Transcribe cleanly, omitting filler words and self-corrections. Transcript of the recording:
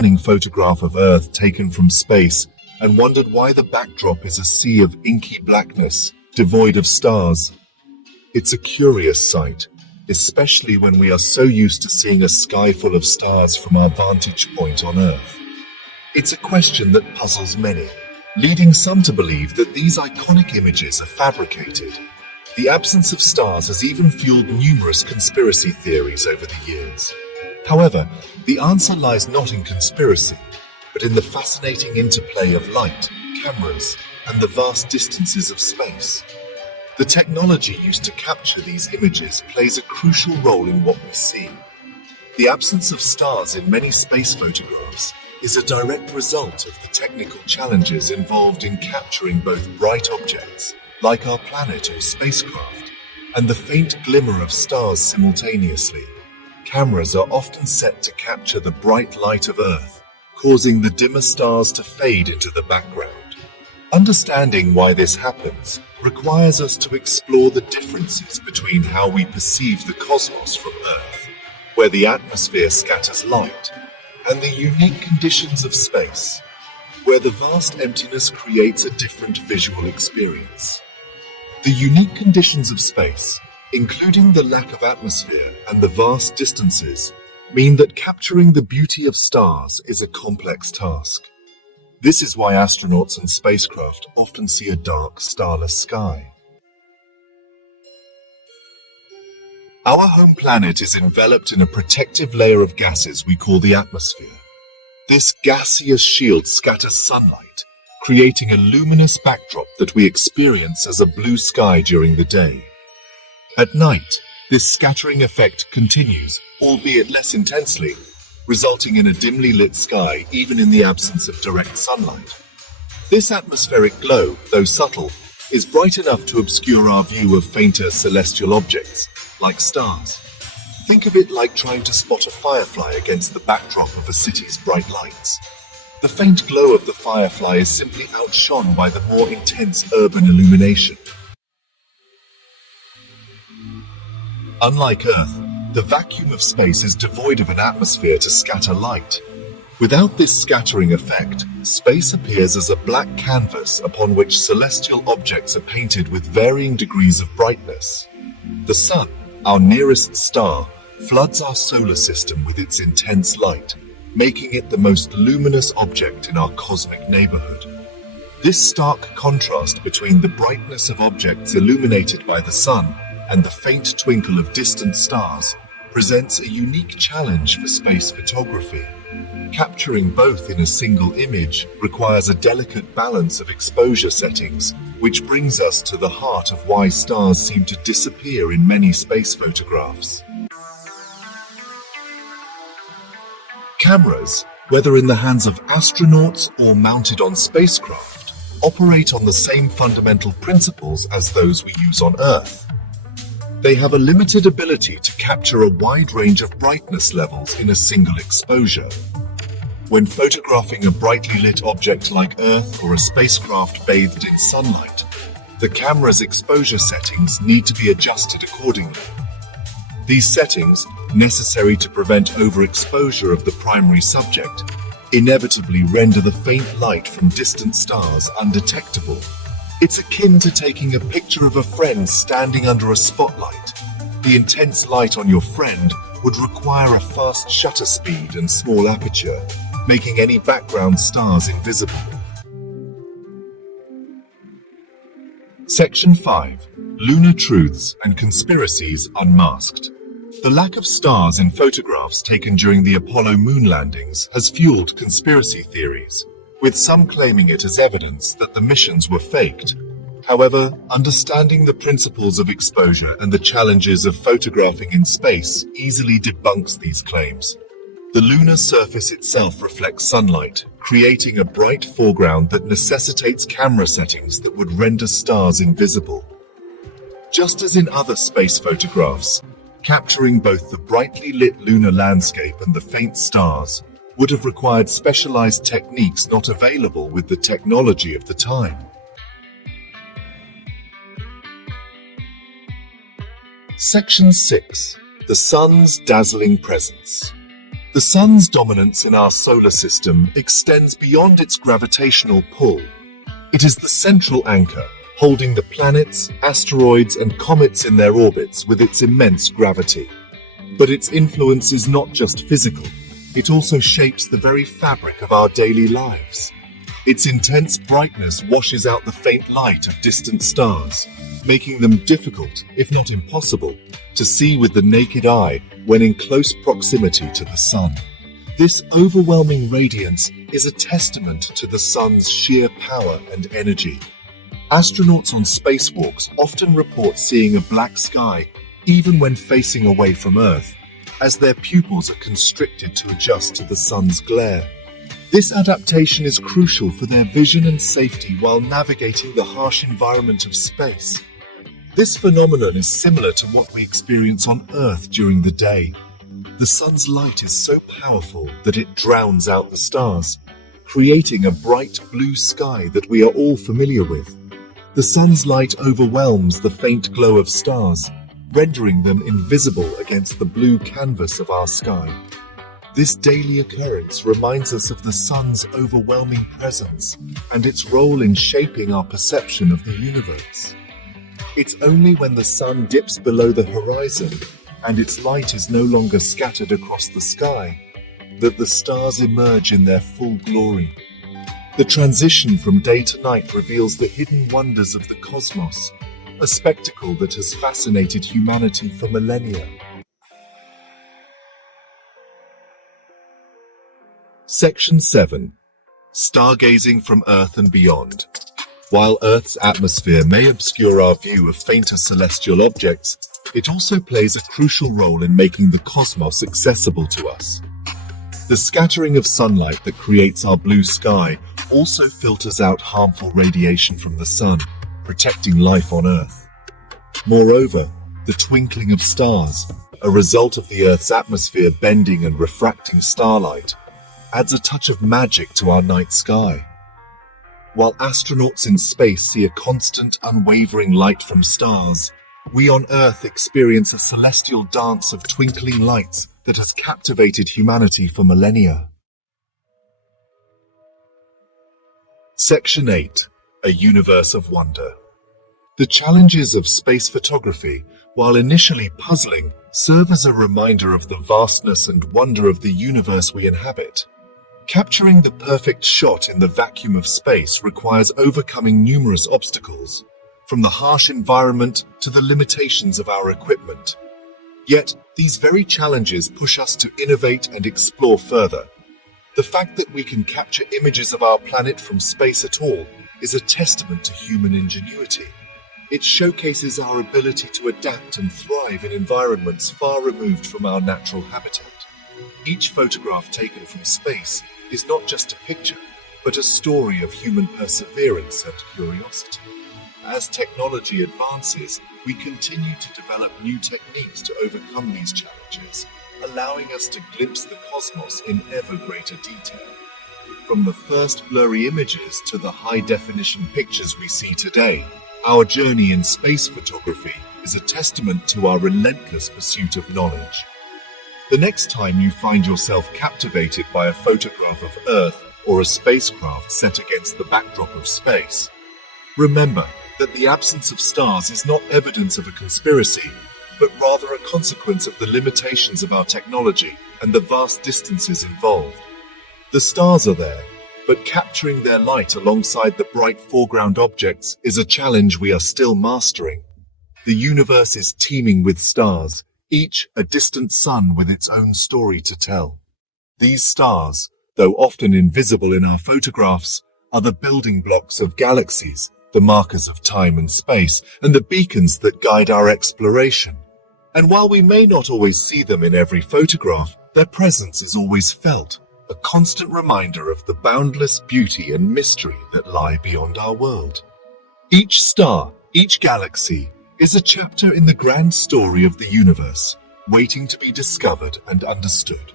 stunning photograph of Earth taken from space and wondered why the backdrop is a sea of inky blackness, devoid of stars? It's a curious sight, especially when we are so used to seeing a sky full of stars from our vantage point on Earth. It's a question that puzzles many, leading some to believe that these iconic images are fabricated. The absence of stars has even fueled numerous conspiracy theories over the years. However, the answer lies not in conspiracy, but in the fascinating interplay of light, cameras, and the vast distances of space. The technology used to capture these images plays a crucial role in what we see. The absence of stars in many space photographs is a direct result of the technical challenges involved in capturing both bright objects, like our planet or spacecraft, and the faint glimmer of stars simultaneously. Cameras are often set to capture the bright light of Earth, causing the dimmer stars to fade into the background. Understanding why this happens requires us to explore the differences between how we perceive the cosmos from Earth, where the atmosphere scatters light, and the unique conditions of space, where the vast emptiness creates a different visual experience. The unique conditions of space, including the lack of atmosphere and the vast distances, mean that capturing the beauty of stars is a complex task. This is why astronauts and spacecraft often see a dark, starless sky. Our home planet is enveloped in a protective layer of gases we call the atmosphere. This gaseous shield scatters sunlight, creating a luminous backdrop that we experience as a blue sky during the day. At night, this scattering effect continues, albeit less intensely, resulting in a dimly lit sky even in the absence of direct sunlight. This atmospheric glow, though subtle, is bright enough to obscure our view of fainter celestial objects, like stars. Think of it like trying to spot a firefly against the backdrop of a city's bright lights. The faint glow of the firefly is simply outshone by the more intense urban illumination. Unlike Earth, the vacuum of space is devoid of an atmosphere to scatter light. Without this scattering effect, space appears as a black canvas upon which celestial objects are painted with varying degrees of brightness. The Sun, our nearest star, floods our solar system with its intense light, making it the most luminous object in our cosmic neighborhood. This stark contrast between the brightness of objects illuminated by the Sun and the faint twinkle of distant stars presents a unique challenge for space photography. Capturing both in a single image requires a delicate balance of exposure settings, which brings us to the heart of why stars seem to disappear in many space photographs. Cameras, whether in the hands of astronauts or mounted on spacecraft, operate on the same fundamental principles as those we use on Earth. They have a limited ability to capture a wide range of brightness levels in a single exposure. When photographing a brightly lit object like Earth or a spacecraft bathed in sunlight, the camera's exposure settings need to be adjusted accordingly. These settings, necessary to prevent overexposure of the primary subject, inevitably render the faint light from distant stars undetectable. It's akin to taking a picture of a friend standing under a spotlight. The intense light on your friend would require a fast shutter speed and small aperture, making any background stars invisible. Section 5. Lunar Truths and Conspiracies Unmasked. The lack of stars in photographs taken during the Apollo moon landings has fueled conspiracy theories, with some claiming it as evidence that the missions were faked. However, understanding the principles of exposure and the challenges of photographing in space easily debunks these claims. The lunar surface itself reflects sunlight, creating a bright foreground that necessitates camera settings that would render stars invisible. Just as in other space photographs, capturing both the brightly lit lunar landscape and the faint stars would have required specialized techniques not available with the technology of the time. Section 6. The Sun's Dazzling Presence. The sun's dominance in our solar system extends beyond its gravitational pull. It is the central anchor, holding the planets, asteroids, and comets in their orbits with its immense gravity. But its influence is not just physical, it also shapes the very fabric of our daily lives. Its intense brightness washes out the faint light of distant stars, making them difficult, if not impossible, to see with the naked eye when in close proximity to the sun. This overwhelming radiance is a testament to the sun's sheer power and energy. Astronauts on spacewalks often report seeing a black sky even when facing away from Earth, as their pupils are constricted to adjust to the sun's glare. This adaptation is crucial for their vision and safety while navigating the harsh environment of space. This phenomenon is similar to what we experience on Earth during the day. The sun's light is so powerful that it drowns out the stars, creating a bright blue sky that we are all familiar with. The sun's light overwhelms the faint glow of stars, rendering them invisible against the blue canvas of our sky. This daily occurrence reminds us of the sun's overwhelming presence and its role in shaping our perception of the universe. It's only when the sun dips below the horizon and its light is no longer scattered across the sky that the stars emerge in their full glory. The transition from day to night reveals the hidden wonders of the cosmos, a spectacle that has fascinated humanity for millennia. Section 7. Stargazing from Earth and Beyond. While Earth's atmosphere may obscure our view of fainter celestial objects, it also plays a crucial role in making the cosmos accessible to us. The scattering of sunlight that creates our blue sky also filters out harmful radiation from the sun, protecting life on Earth. Moreover, the twinkling of stars, a result of the Earth's atmosphere bending and refracting starlight, adds a touch of magic to our night sky. While astronauts in space see a constant, unwavering light from stars, we on Earth experience a celestial dance of twinkling lights that has captivated humanity for millennia. Section 8. A Universe of Wonder. The challenges of space photography, while initially puzzling, serve as a reminder of the vastness and wonder of the universe we inhabit. Capturing the perfect shot in the vacuum of space requires overcoming numerous obstacles, from the harsh environment to the limitations of our equipment. Yet, these very challenges push us to innovate and explore further. The fact that we can capture images of our planet from space at all is a testament to human ingenuity. It showcases our ability to adapt and thrive in environments far removed from our natural habitat. Each photograph taken from space is not just a picture, but a story of human perseverance and curiosity. As technology advances, we continue to develop new techniques to overcome these challenges, allowing us to glimpse the cosmos in ever greater detail. From the first blurry images to the high-definition pictures we see today, our journey in space photography is a testament to our relentless pursuit of knowledge. The next time you find yourself captivated by a photograph of Earth or a spacecraft set against the backdrop of space, remember that the absence of stars is not evidence of a conspiracy, but rather a consequence of the limitations of our technology and the vast distances involved. The stars are there, but capturing their light alongside the bright foreground objects is a challenge we are still mastering. The universe is teeming with stars, each a distant sun with its own story to tell. These stars, though often invisible in our photographs, are the building blocks of galaxies, the markers of time and space, and the beacons that guide our exploration. And while we may not always see them in every photograph, their presence is always felt, a constant reminder of the boundless beauty and mystery that lie beyond our world. Each star, each galaxy, is a chapter in the grand story of the universe, waiting to be discovered and understood.